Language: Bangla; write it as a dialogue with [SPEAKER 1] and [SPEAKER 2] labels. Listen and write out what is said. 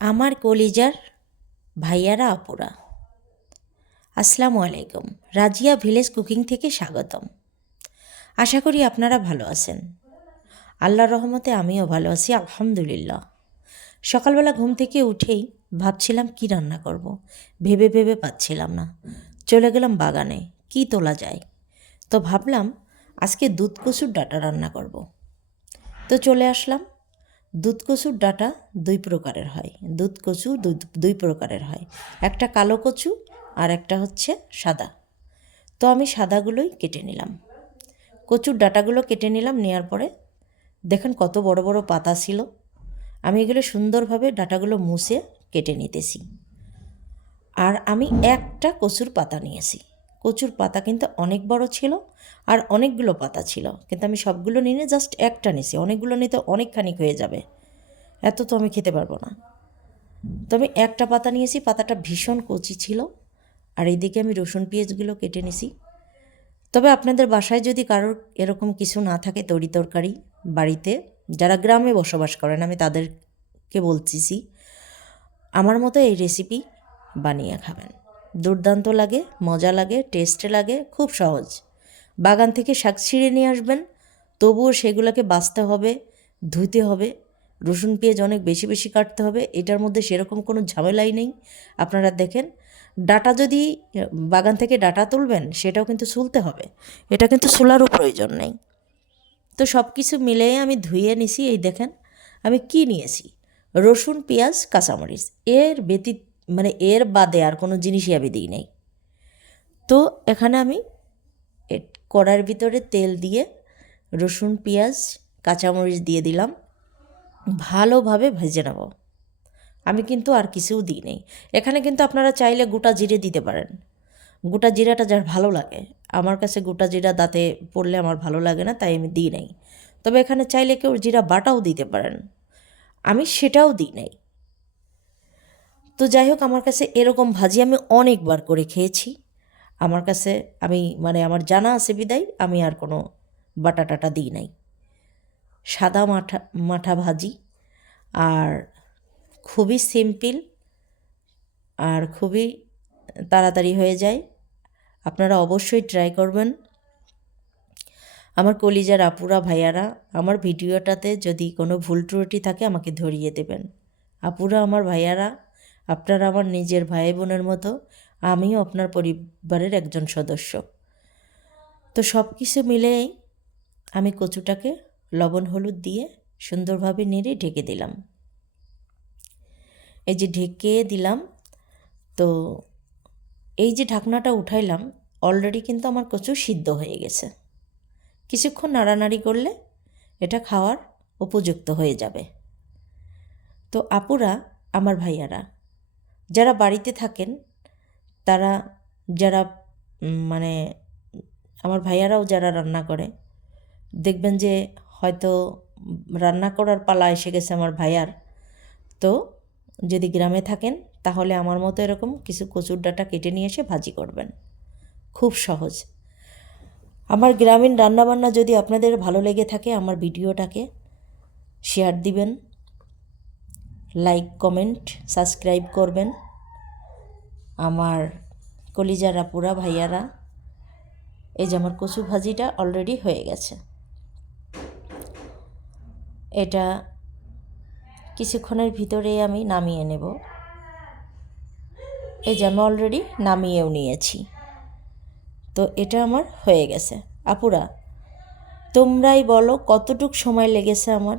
[SPEAKER 1] আমার কলিজার ভাইয়ারা, আপুরা। আসসালামু আলাইকুম। রাজিয়া ভিলেজ কুকিং থেকে স্বাগতম। আশা করি আপনারা ভালো আছেন। আল্লাহর রহমতে আমিও ভালো আছি, আলহামদুলিল্লাহ। সকালবেলা ঘুম থেকে উঠেই ভাবছিলাম কি রান্না করব। ভেবে ভেবে পাচ্ছিলাম না। চলে গেলাম বাগানে, কি তোলা যায়? তো ভাবলাম আজকে দুধ কচুর ডাটা রান্না করব। তো চলে আসলাম দুধ কচুর ডাটা দুই প্রকারের হয়। দুধ কচু দুই- দুই প্রকারের হয়। একটা কালো কচু আর একটা হচ্ছে সাদা। তো আমি সাদাগুলোই কেটে নিলাম। কচুর ডাটাগুলো কেটে নিলাম নেওয়ার পরে দেখেন কত বড় বড় পাতা ছিল। আমি এগুলো সুন্দরভাবে ডাটাগুলো মুছে কেটে নিতেছি। আর আমি একটা কচুর পাতা নিয়েছি। কচুর পাতা কিন্তু অনেক বড় ছিল আর অনেকগুলো পাতা ছিল। কিন্তু আমি সবগুলো নিয়ে জাস্ট একটা নিছি। অনেকগুলো নিতে অনেকখানি হয়ে যাবে। এত তো আমি খেতে পারব না। তো আমি একটা পাতা নিয়েছি। পাতাটা ভীষণ কচি ছিল। আর এইদিকে আমি রসুন পেঁয়াজগুলো কেটে নিছি। তবে আপনাদের বাসায় যদি কারোর এরকম কিছু না থাকে তরি তরকারি বাড়িতে, যারা গ্রামে বসবাস করেন, আমি তাদেরকে বলতেছি, আমার মতো এই রেসিপি বানিয়ে খাবেন। দুর্দান্ত লাগে, মজা লাগে টেস্ট লাগে, খুব সহজ। বাগান থেকে শাক ছিঁড়ে নিয়ে আসবেন, তবুও সেগুলোকে বাছতে হবে, ধুইতে হবে, রসুন, পেঁয়াজ অনেক বেশি বেশি কাটতে হবে, এটার মধ্যে সেরকম কোনো ঝামেলাই নেই। আপনারা দেখেন, ডাটা যদি, বাগান থেকে ডাটা তুলবেন, সেটাও কিন্তু সুলতে হবে। এটা কিন্তু সোলারও প্রয়োজন নেই। তো সব কিছু মিলিয়ে আমি ধুয়ে নিছি, এই দেখেন, আমি কি নিয়েছি? রসুন, পেঁয়াজ, কাঁচামরিচ। এর ব্যতীত মানে এর বাদে আর কোনো জিনিসই আমি দিই নাই। তো এখানে আমি কড়ার ভিতরে তেল দিয়ে রসুন, পেঁয়াজ, কাঁচামরিচ দিয়ে দিলাম। ভালোভাবে ভেজে নেব। আমি কিন্তু আর কিছুও দিই নেই। এখানে কিন্তু আপনারা চাইলে গোটা জিরে দিতে পারেন। গোটা জিরাটা যার ভালো লাগে। আমার কাছে গোটা জিরা দাঁতে পড়লে আমার ভালো লাগে না, তাই আমি দিই নাই। তবে এখানে চাইলে কেউ জিরা বাটাও দিতে পারেন। আমি সেটাও দিই নাই। তো যাই হোক আমার কাছে এরকম ভাজি আমি অনেকবার করে খেয়েছি। আমার কাছে আমি মানে আমার জানা আছে বিদায়, আমি আর কোনো বাটা টাটা দিই নাই। সাদা মাঠা মাঠা ভাজি আর খুবই সিম্পল আর খুবই তাড়াতাড়ি হয়ে যায়। আপনারা অবশ্যই ট্রাই করবেন। আমার কলিজার আপুরা, ভাইয়ারা, আমার ভিডিওটাতে যদি কোনো ভুল ত্রুটি থাকে আমাকে ধরিয়ে দেবেন। আপুরা, আমার ভাইয়ারা আপনারা আমার নিজের ভাই বোনের মতো, আমিও আপনার পরিবারের একজন সদস্য। তো সব কিছু মিলেই আমি কচুটাকে লবণ হলুদ দিয়ে সুন্দরভাবে নেড়ে ঢেকে দিলাম। এই যে ঢেকে দিলাম, তো এই যে ঢাকনাটা উঠাইলাম, অলরেডি কিন্তু আমার কচু সিদ্ধ হয়ে গেছে। কিছুক্ষণ নাড়ানাড়ি করলে এটা খাওয়ার উপযুক্ত হয়ে যাবে। তো আপুরা, আমার ভাইয়ারা যারা বাড়িতে থাকেন, তারা যারা মানে আমার ভাইয়ারাও যারা রান্না করে, দেখবেন যে হয়তো রান্না করার পালা এসে গেছে আমার ভাইয়ার। তো যদি গ্রামে থাকেন, তাহলে আমার মতো এরকম কিছু কচুর ডাঁটা কেটে নিয়ে এসে ভাজি করবেন। খুব সহজ। আমার গ্রামীণ রান্নাবান্না যদি আপনাদের ভালো লেগে থাকে, আমার ভিডিওটাকে শেয়ার দিবেন। লাইক কমেন্ট সাবস্ক্রাইব করবেন। আমার কলিজার আপুরা, ভাইয়ারা, এই যে আমার কচু ভাজিটা অলরেডি হয়ে গেছে। এটা কিছুক্ষণের ভিতরে আমি নামিয়ে নেব। এই যে আমি অলরেডি নামিয়েও নিয়েছি। তো এটা আমার হয়ে গেছে। আপুরা, তোমরাই বলো কতটুক সময় লেগেছে আমার?